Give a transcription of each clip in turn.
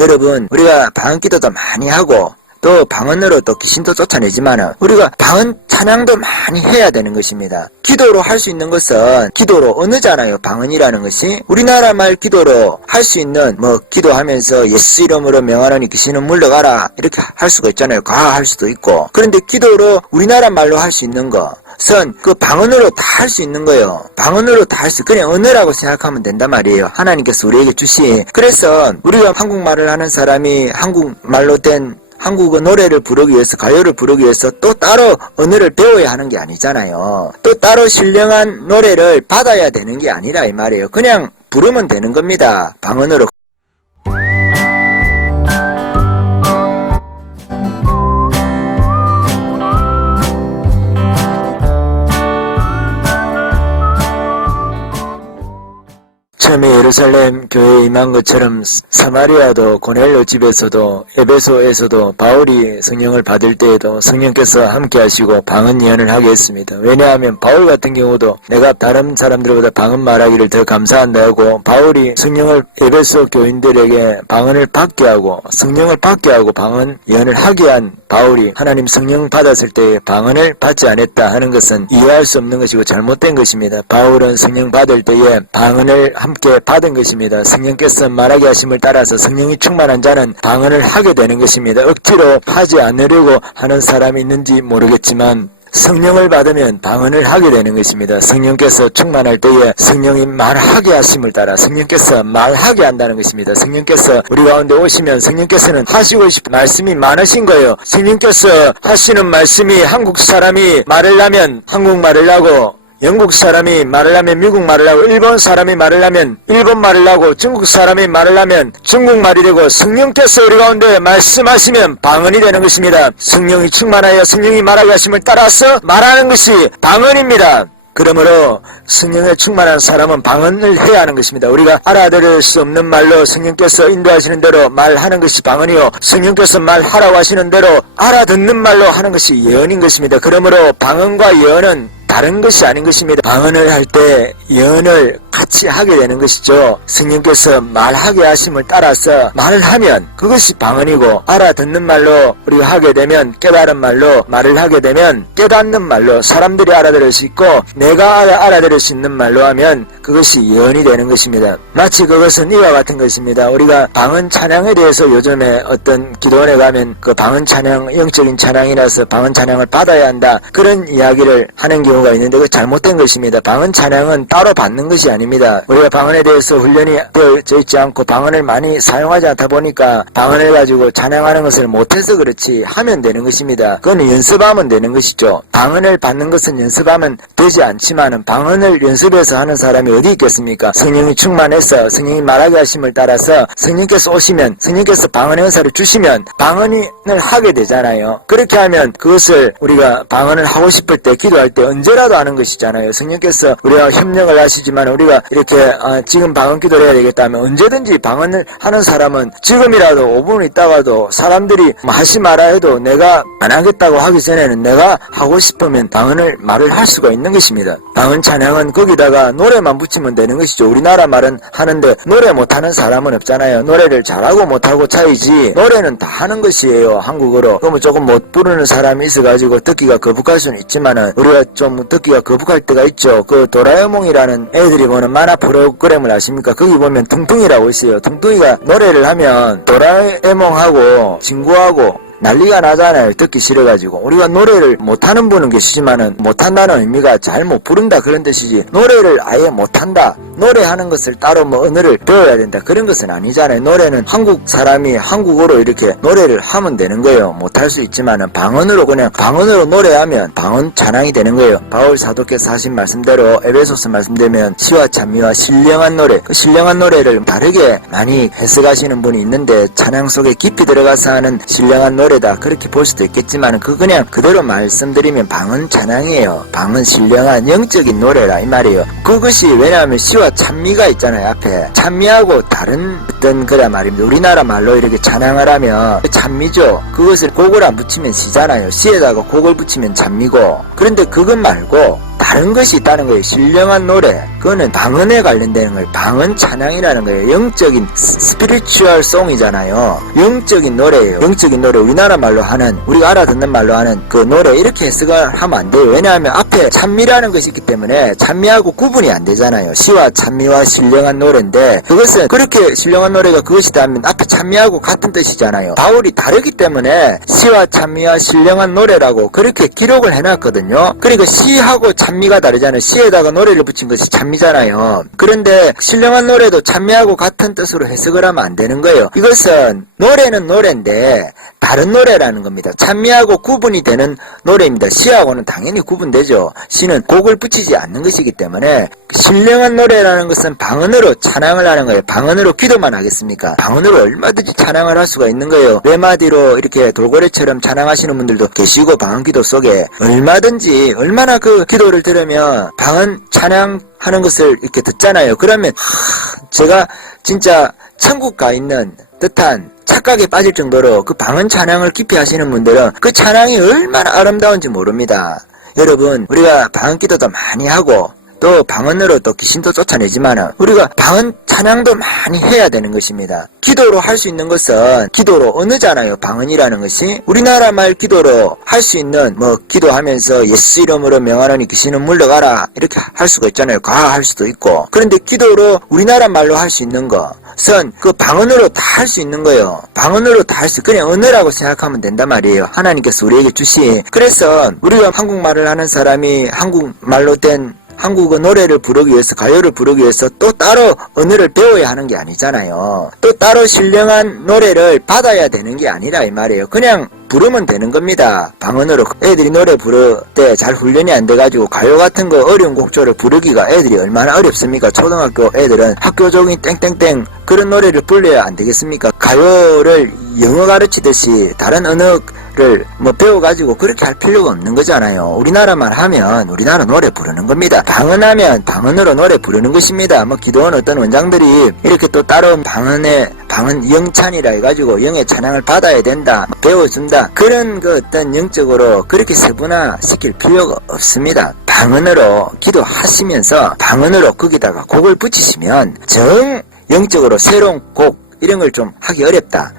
여러분, 우리가 방언기도도 많이 하고 또 방언으로 또 귀신도 쫓아내지만은 우리가 방언 찬양도 많이 해야 되는 것입니다. 기도로 할 수 있는 것은 기도로 언어잖아요. 방언이라는 것이 우리나라 말 기도로 할 수 있는 기도하면서 예수 이름으로 명하노니 귀신은 물러가라 이렇게 할 수가 있잖아요. 가 할 수도 있고. 그런데 기도로 우리나라 말로 할 수 있는 것은 그 방언으로 다 할 수 있는 거예요. 방언으로 다 할 수 그냥 언어라고 생각하면 된단 말이에요. 하나님께서 우리에게 주신. 그래서 우리가 한국말을 하는 사람이 한국말로 된 한국어 노래를 부르기 위해서 가요를 부르기 위해서 또 따로 언어를 배워야 하는 게 아니잖아요. 또 따로 신령한 노래를 받아야 되는 게 아니라 이 말이에요. 그냥 부르면 되는 겁니다. 방언으로. 처음에 예루살렘 교회에 임한 것처럼 사마리아도 고넬료 집에서도 에베소에서도 바울이 성령을 받을 때에도 성령께서 함께 하시고 방언 예언을 하게 했습니다. 왜냐하면 바울 같은 경우도 내가 다른 사람들보다 방언 말하기를 더 감사한다 하고 바울이 성령을 에베소 교인들에게 방언을 받게 하고 성령을 받게 하고 방언 예언을 하게 한 바울이 하나님 성령 받았을 때에 방언을 받지 않았다 하는 것은 이해할 수 없는 것이고 잘못된 것입니다. 바울은 성령 받을 때에 방언을 함께 받은 것입니다. 성령께서 말하게 하심을 따라서 성령이 충만한 자는 방언을 하게 되는 것입니다. 억지로 하지 않으려고 하는 사람이 있는지 모르겠지만 성령을 받으면 방언을 하게 되는 것입니다. 성령께서 충만할 때에 성령이 말하게 하심을 따라 성령께서 말하게 한다는 것입니다. 성령께서 우리 가운데 오시면 성령께서는 하시고 싶은 말씀이 많으신 거예요. 성령께서 하시는 말씀이 한국 사람이 말을 하면 한국말을 하고 영국 사람이 말을 하면 미국 말을 하고 일본 사람이 말을 하면 일본 말을 하고 중국 사람이 말을 하면 중국말이 되고 성령께서 우리 가운데 말씀하시면 방언이 되는 것입니다. 성령이 충만하여 성령이 말하게 하심을 따라서 말하는 것이 방언입니다. 그러므로 성령에 충만한 사람은 방언을 해야 하는 것입니다. 우리가 알아들을 수 없는 말로 성령께서 인도하시는 대로 말하는 것이 방언이요 성령께서 말하라고 하시는 대로 알아듣는 말로 하는 것이 예언인 것입니다. 그러므로 방언과 예언은 다른 것이 아닌 것입니다. 방언을 할 때 예언을 같이 하게 되는 것이죠. 성령께서 말하게 하심을 따라서 말을 하면 그것이 방언이고 알아듣는 말로 우리가 하게 되면 깨달은 말로 말을 하게 되면 깨닫는 말로 사람들이 알아들을 수 있고 내가 알아들을 수 있는 말로 하면 그것이 예언이 되는 것입니다. 마치 그것은 이와 같은 것입니다. 우리가 방언 찬양에 대해서 요즘에 어떤 기도원에 가면 그 방언 찬양 영적인 찬양이라서 방언 찬양을 받아야 한다 그런 이야기를 하는 경우가 있는데 그 잘못된 것입니다. 방언 찬양은 따로 받는 것이 아닙니다. 우리가 방언에 대해서 훈련이 되어져 있지 않고 방언을 많이 사용하지 않다 보니까 방언을 가지고 찬양하는 것을 못해서 그렇지 하면 되는 것입니다. 그건 연습하면 되는 것이죠. 방언을 받는 것은 연습하면 되지 않지만은 방언을 연습해서 하는 사람이 어디 있겠습니까? 성령이 충만해서 성령이 말하게 하심을 따라서 성령께서 오시면 성령께서 방언의 은사를 주시면 방언을 하게 되잖아요. 그렇게 하면 그것을 우리가 방언을 하고 싶을 때 기도할 때 언제라도 하는 것이잖아요. 성령께서 우리와 협력을 하시지만 우리가 이렇게 지금 방언 기도를 해야 되겠다 하면 언제든지 방언을 하는 사람은 지금이라도 5분 있다가도 사람들이 하지 마라 해도 내가 안 하겠다고 하기 전에는 내가 하고 싶으면 방언을 말을 할 수가 있는 것입니다. 방언 찬양은 거기다가 노래만 붙이면 되는 것이죠. 우리나라 말은 하는데 노래 못하는 사람은 없잖아요. 노래를 잘하고 못하고 차이지 노래는 다 하는 것이에요. 한국어로. 그러면 조금 못 부르는 사람이 있어가지고 듣기가 거북할 수는 있지만은 우리가 좀 듣기가 거북할 때가 있죠. 그 도라에몽이라는 애들이 보는 만화 프로그램을 아십니까? 거기 보면 퉁퉁이라고 있어요. 퉁퉁이가 노래를 하면 도라에몽하고 친구하고 난리가 나잖아요. 듣기 싫어가지고. 우리가 노래를 못하는 분은 계시지만은 못한다는 의미가 잘 못 부른다 그런 뜻이지 노래를 아예 못한다. 노래하는 것을 따로 언어를 배워야 된다 그런 것은 아니잖아요. 노래는 한국 사람이 한국어로 이렇게 노래를 하면 되는 거예요. 못할 수 있지만은 방언으로 그냥 방언으로 노래하면 방언 찬양이 되는 거예요. 바울 사도께서 하신 말씀대로 에베소서 말씀되면 시와 찬미와 신령한 노래 그 신령한 노래를 다르게 많이 해석하시는 분이 있는데 찬양 속에 깊이 들어가서 하는 신령한 노래다 그렇게 볼 수도 있겠지만 그 그냥 그대로 말씀드리면 방언 찬양이에요. 방언 신령한 영적인 노래라 이 말이에요. 그것이 왜냐하면 시와 찬미가 있잖아요. 앞에 찬미하고 다른 어떤 거라 말입니다. 우리나라 말로 이렇게 찬양을 하면 찬미죠. 그것을 곡을 안 붙이면 시잖아요. 시에다가 곡을 붙이면 찬미고 그런데 그것 말고 다른 것이 있다는 거예요. 신령한 노래. 그거는 방언에 관련되는 거예요. 방언 찬양이라는 거예요. 영적인 스피리추얼 송이잖아요. 영적인 노래예요. 영적인 노래. 우리나라 말로 하는, 우리가 알아듣는 말로 하는 그 노래, 이렇게 해석을 하면 안 돼요. 왜냐하면 앞에 찬미라는 것이 있기 때문에 찬미하고 구분이 안 되잖아요. 시와 찬미와 신령한 노래인데, 그것은 그렇게 신령한 노래가 그것이다 하면 앞에 찬미하고 같은 뜻이잖아요. 바울이 다르기 때문에 시와 찬미와 신령한 노래라고 그렇게 기록을 해놨거든요. 그러니까 시하고 찬미가 다르잖아요. 시에다가 노래를 붙인 것이 찬미잖아요. 그런데 신령한 노래도 찬미하고 같은 뜻으로 해석을 하면 안 되는 거예요. 이것은 노래는 노래인데 다른 노래라는 겁니다. 찬미하고 구분이 되는 노래입니다. 시하고는 당연히 구분되죠. 시는 곡을 붙이지 않는 것이기 때문에. 신령한 노래라는 것은 방언으로 찬양을 하는 거예요. 방언으로 기도만 하겠습니까? 방언으로 얼마든지 찬양을 할 수가 있는 거예요. 외마디로 이렇게 돌고래처럼 찬양하시는 분들도 계시고, 방언 기도 속에 얼마든지, 얼마나 그 기도를 들으면 방언 찬양하는 것을 이렇게 듣잖아요. 그러면 제가 진짜 천국 가 있는 듯한 착각에 빠질 정도로 그 방언 찬양을 깊이 하시는 분들은 그 찬양이 얼마나 아름다운지 모릅니다. 여러분, 우리가 방언 기도도 많이 하고 또 방언으로 또 귀신도 쫓아내지만은 우리가 방언 찬양도 많이 해야 되는 것입니다. 기도로 할 수 있는 것은 기도로 언어잖아요. 방언이라는 것이 우리나라 말 기도로 할 수 있는, 뭐 기도하면서 예수 이름으로 명하노니 귀신은 물러가라 이렇게 할 수가 있잖아요. 할 수도 있고. 그런데 기도로 우리나라 말로 할 수 있는 것은 그 방언으로 다 할 수 있는 거예요. 방언으로 다 할 수, 그냥 언어라고 생각하면 된단 말이에요. 하나님께서 우리에게 주신. 그래서 우리가 한국말을 하는 사람이 한국말로 된 한국어 노래를 부르기 위해서, 가요를 부르기 위해서 또 따로 언어를 배워야 하는 게 아니잖아요. 또 따로 신령한 노래를 받아야 되는 게 아니라 이 말이에요. 그냥 부르면 되는 겁니다. 방언으로. 애들이 노래 부를 때 잘 훈련이 안 돼가지고 가요 같은 거 어려운 곡조를 부르기가 애들이 얼마나 어렵습니까? 초등학교 애들은 학교종이 땡땡땡 그런 노래를 불러야 안 되겠습니까? 가요를 영어 가르치듯이 다른 언어를 뭐 배워가지고 그렇게 할 필요가 없는 거잖아요. 우리나라만 하면 우리나라 노래 부르는 겁니다. 방언하면 방언으로 노래 부르는 것입니다. 뭐 기도원 어떤 원장들이 이렇게 또 따로 방언 영찬이라 해가지고 영의 찬양을 받아야 된다, 배워준다, 그런 그 어떤 영적으로 그렇게 세분화시킬 필요가 없습니다. 방언으로 기도하시면서 방언으로 거기다가 곡을 붙이시면 영적으로 새로운 곡 이런 걸 좀 하기 어렵다,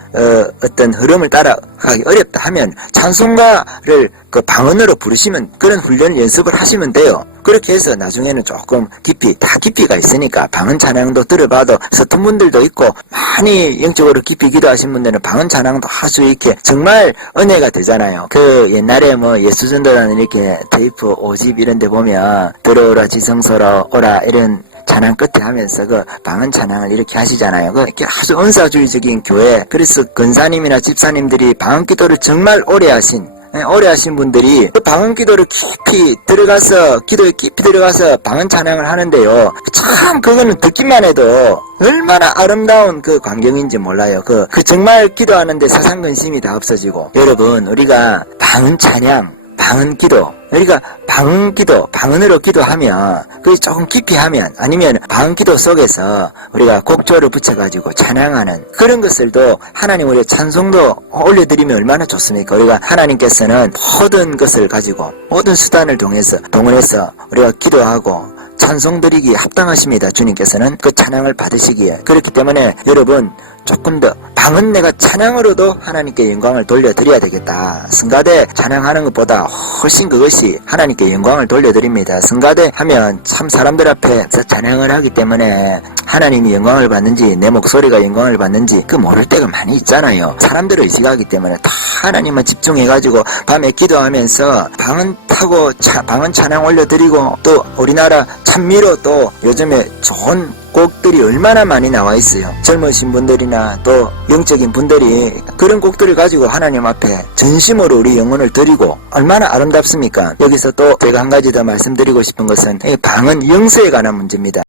어떤 흐름을 따라가기 어렵다 하면 찬송가를 그 방언으로 부르시면 그런 훈련 연습을 하시면 돼요. 그렇게 해서 나중에는 조금 깊이가 있으니까 방언 찬양도 들어봐도 서툰 분들도 있고, 많이 영적으로 깊이 기도하신 분들은 방언 찬양도 할 수 있게 정말 은혜가 되잖아요. 그 옛날에 뭐 예수전도라는 이렇게 테이프 5집 이런 데 보면 들어오라 지성소로 오라 이런 찬양 끝에 하면서 그 방언 찬양을 이렇게 하시잖아요. 그 이렇게 아주 은사주의적인 교회. 그래서 권사님이나 집사님들이 방언 기도를 정말 오래 하신 분들이 그 방언 기도를 깊이 들어가서, 기도에 깊이 들어가서 방언 찬양을 하는데요. 참 그거는 듣기만 해도 얼마나 아름다운 그 광경인지 몰라요. 그 정말 기도하는데 사상근심이 다 없어지고. 여러분, 우리가 방언 찬양, 방언 기도, 우리가 방언 기도, 방언으로 기도하면, 그게 조금 깊이 하면, 아니면 방언 기도 속에서 우리가 곡조를 붙여가지고 찬양하는 그런 것들도 하나님 우리의 찬송도 올려드리면 얼마나 좋습니까? 우리가 하나님께서는 모든 것을 가지고, 모든 수단을 동원해서 우리가 기도하고 찬송 드리기에 합당하십니다. 주님께서는 그 찬양을 받으시기에. 그렇기 때문에 여러분, 조금 더 방언 내가 찬양으로도 하나님께 영광을 돌려드려야 되겠다. 성가대 찬양하는 것보다 훨씬 그것이 하나님께 영광을 돌려드립니다. 성가대 하면 참 사람들 앞에서 찬양을 하기 때문에 하나님이 영광을 받는지 내 목소리가 영광을 받는지 그 모를 때가 많이 있잖아요. 사람들을 의식하기 때문에 다 하나님만 집중해가지고 밤에 기도하면서 방언 타고 방언 찬양 올려드리고, 또 우리나라 찬미로 또 요즘에 좋은 곡들이 얼마나 많이 나와 있어요. 젊으신 분들이나 또 영적인 분들이 그런 곡들을 가지고 하나님 앞에 전심으로 우리 영혼을 드리고 얼마나 아름답습니까? 여기서 또 제가 한 가지 더 말씀드리고 싶은 것은 방언 영서에 관한 문제입니다.